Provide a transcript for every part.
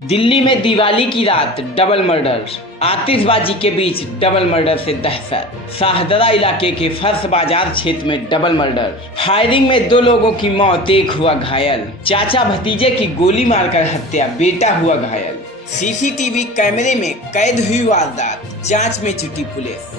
दिल्ली में दिवाली की रात डबल मर्डर, आतिशबाजी के बीच डबल मर्डर से दहशत। शाहदरा इलाके के फर्श बाजार क्षेत्र में डबल मर्डर, फायरिंग में 2 लोगों की मौत, एक हुआ घायल। चाचा भतीजे की गोली मारकर हत्या, बेटा हुआ घायल। सीसीटीवी कैमरे में कैद हुई वारदात, जांच में जुटी पुलिस।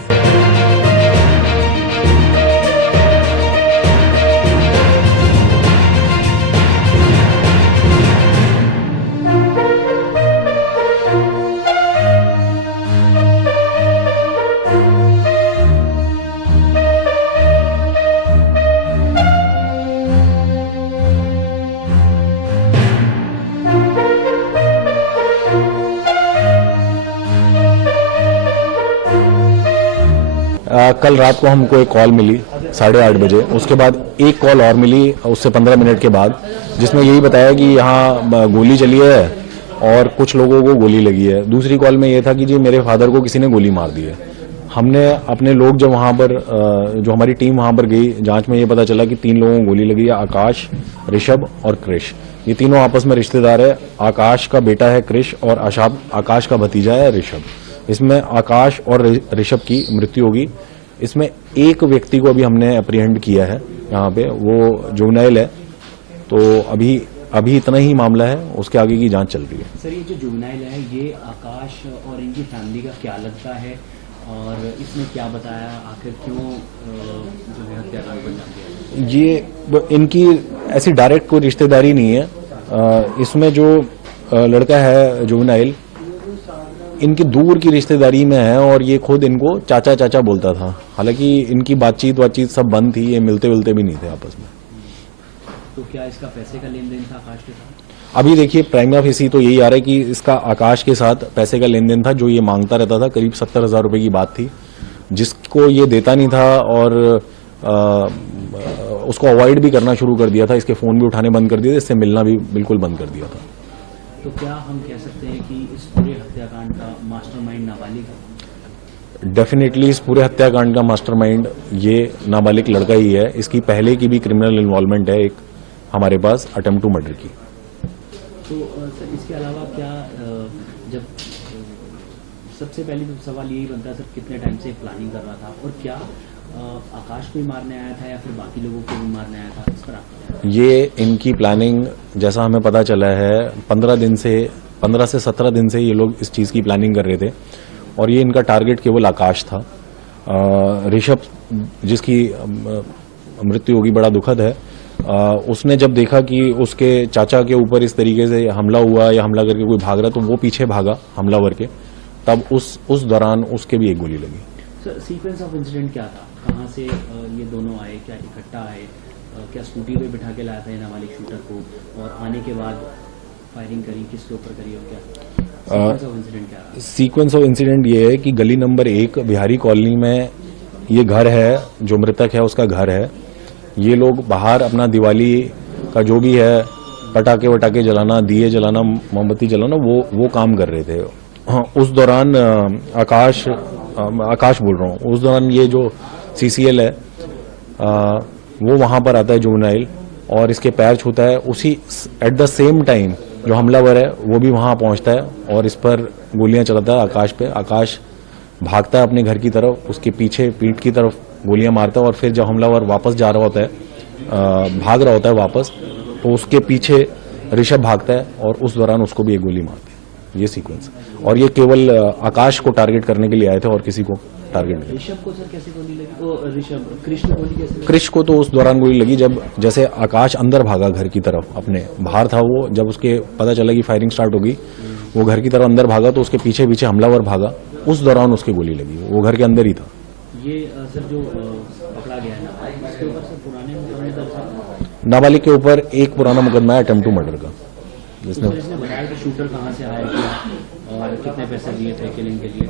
कल रात को हमको एक कॉल मिली 8:30 बजे। उसके बाद एक कॉल और मिली उससे 15 मिनट के बाद, जिसमें यही बताया कि यहाँ गोली चली है और कुछ लोगों को गोली लगी है। दूसरी कॉल में ये था कि जी मेरे फादर को किसी ने गोली मार दी है। हमने अपने लोग जब वहाँ पर जो हमारी टीम वहाँ पर गई, जांच में ये पता चला कि 3 लोगों को गोली लगी है, आकाश, ऋषभ और क्रिश। ये तीनों आपस में रिश्तेदार है। आकाश का बेटा है क्रिश और आकाश का भतीजा है ऋषभ। इसमें आकाश और ऋषभ की मृत्यु होगी। इसमें एक व्यक्ति को अभी हमने अप्रीहेंड किया है यहाँ पे, वो जुवेनाइल है। तो अभी इतना ही मामला है, उसके आगे की जांच चल रही है। सर, ये जो जुवेनाइल है, ये आकाश और इनकी फैमिली का क्या लगता है और इसने क्या बताया, आखिर क्यों जो है हत्याकांड बन गया? ये इनकी ऐसी डायरेक्ट कोई रिश्तेदारी नहीं है। इसमें जो लड़का है जुवेनाइल, इनकी दूर की रिश्तेदारी में है और ये खुद इनको चाचा चाचा बोलता था। हालांकि इनकी बातचीत सब बंद थी, ये मिलते भी नहीं थे आपस में। तो क्या इसका पैसे का लेन देन था आकाश के साथ? अभी देखिए, प्राइमा फेसी तो यही आ रहा है कि इसका आकाश के साथ पैसे का लेन देन था, जो ये मांगता रहता था। करीब 70,000 रुपए की बात थी, जिसको ये देता नहीं था और उसको अवॉइड भी करना शुरू कर दिया था। इसके फोन भी उठाने बंद कर दिए थे, इससे मिलना भी बिल्कुल बंद कर दिया था। तो क्या हम कह सकते हैं कि इस पूरे हत्याकांड का मास्टरमाइंड नाबालिग है? डेफिनेटली इस पूरे हत्याकांड का मास्टरमाइंड ये नाबालिग लड़का ही है। इसकी पहले की भी क्रिमिनल इन्वॉल्वमेंट है एक हमारे पास, अटेम्प्ट टू मर्डर की। तो सर, इसके अलावा क्या जब सबसे पहले तो सवाल यही बनता है सर, कितने टाइम से प्लानिंग कर रहा था और क्या आकाश को ही मारने आया था या फिर बाकी लोगों को भी मारने आया था? इस पर आपका ये इनकी प्लानिंग, जैसा हमें पता चला है, 15 से 17 दिन से ये लोग इस चीज की प्लानिंग कर रहे थे और ये इनका टारगेट केवल आकाश था। ऋषभ, जिसकी मृत्यु होगी, बड़ा दुखद है। उसने जब देखा कि उसके चाचा के ऊपर इस तरीके से हमला हुआ या हमला करके कोई भाग रहा, तो वो पीछे भागा हमलावर के। तब उस दौरान उसके भी एक गोली लगी। सर, सीक्वेंस ऑफ इंसिडेंट क्या था? कहाँ से ये दोनों आए, क्या इकट्ठा आए, क्या स्कूटी पे बिठा के लाया था ये नाबालिग शूटर को, और आने के बाद फायरिंग करी, किसके ऊपर करी और क्या सीक्वेंस ऑफ इंसिडेंट क्या रहा? सीक्वेंस ऑफ इंसिडेंट ये है कि गली नंबर 1 बिहारी कॉलोनी में ये घर है, जो मृतक है उसका घर है। ये लोग बाहर अपना दिवाली का जो भी है, पटाखे वटाखे जलाना, दिए जलाना, मोमबत्ती जलाना, वो काम कर रहे थे। उस दौरान आकाश बोल रहा हूँ, उस दौरान ये जो सीसीएल है वो वहां पर आता है जुवेनाइल और इसके पैर छूता है। उसी एट द सेम टाइम जो हमलावर है वो भी वहां पहुंचता है और इस पर गोलियां चलाता है आकाश पे। आकाश भागता है अपने घर की तरफ, उसके पीछे पीठ की तरफ गोलियां मारता है और फिर जब हमलावर वापस जा रहा होता है, भाग रहा होता है वापस, तो उसके पीछे ऋषभ भागता है और उस दौरान उसको भी एक गोली मारते हैं। ये सीक्वेंस, और ये केवल आकाश को टारगेट करने के लिए आए थे और किसी को टारगेट नहीं। ऋषभ को सर कैसे गोली लगी? वो ऋषभ, क्रिश को गोली कैसे लगी? क्रिश को तो उस दौरान गोली लगी जब जैसे आकाश अंदर भागा घर की तरफ, अपने बाहर था वो, जब उसके पता चला कि फायरिंग स्टार्ट होगी, वो घर की तरफ अंदर भागा तो उसके पीछे पीछे हमलावर भागा, उस दौरान उसकी गोली लगी। वो घर के अंदर ही था। ये सर जो पकड़ा गया है ना, इसके ऊपर सर पुराने मुकदमे दर्ज है? नाबालिग के ऊपर एक पुराना मुकदमा है अटेम्प्ट टू मर्डर का, जिसने इसने बताया कि शूटर कहाँ से आया, क्या और कितने पैसे दिए थे किलिंग के लिए?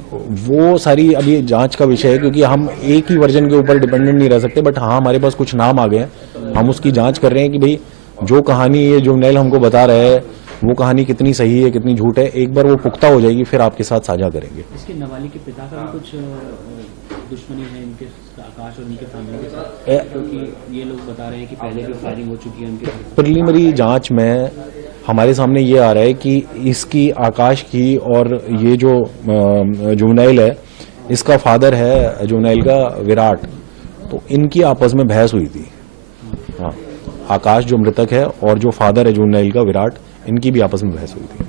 वो सारी अभी जांच का विषय है, क्योंकि हम एक ही वर्जन के ऊपर डिपेंडेंट नहीं रह सकते। बट हाँ, हमारे पास कुछ नाम आ गए हैं, हम उसकी जांच कर रहे हैं कि भाई जो कहानी ये जुवेनाइल हमको बता रहे हैं वो कहानी कितनी सही है कितनी झूठ है, एक बार वो पुख्ता हो जाएगी फिर आपके साथ साझा करेंगे। इसके नाबालिग के पिता का भी कुछ दुश्मनी है इनके, आकाश और इनके फैमिली के साथ, क्योंकि ये लोग बता रहे हैं कि पहले भी फायरिंग हो चुकी है उनके। प्रिलिमिनरी जांच में हमारे सामने ये आ रहा है कि इसकी आकाश की और ये जो जुवेनाइल है इसका फादर है जुवेनाइल का विराट, तो इनकी आपस में बहस हुई थी। हाँ, आकाश जो मृतक है और जो फादर है जुवेनाइल का विराट, इनकी भी आपस में बहस हुई थी।